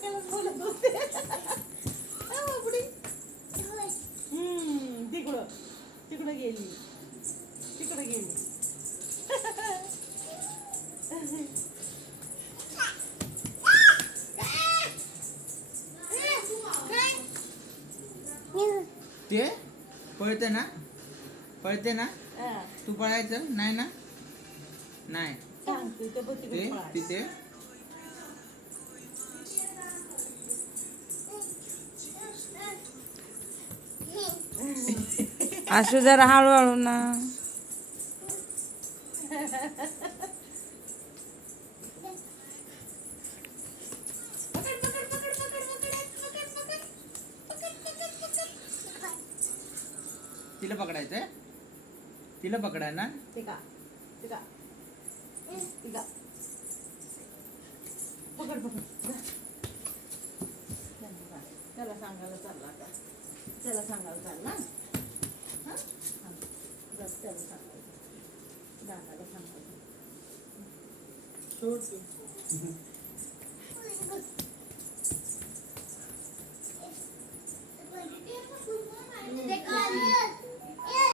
काकालाच बोलत होते. बापडी. तिकडं तिकडं गेली, तिकडं गेली. ते पळते ना, पळते ना. हा. तू पळायचं नाही ना. नाही सांगते ते बघ ते तिकडे पळाली. तिथे असू जरा हळूहळू ना. तिला पकडायचंय, तिला पकडाय ना. तिका तिका तिका पकड पकड जा. त्याला सांगायला चालला आता, त्याला सांगायला चालला. हा त्याला सांगायचं, दादाला सांगायचं. सोड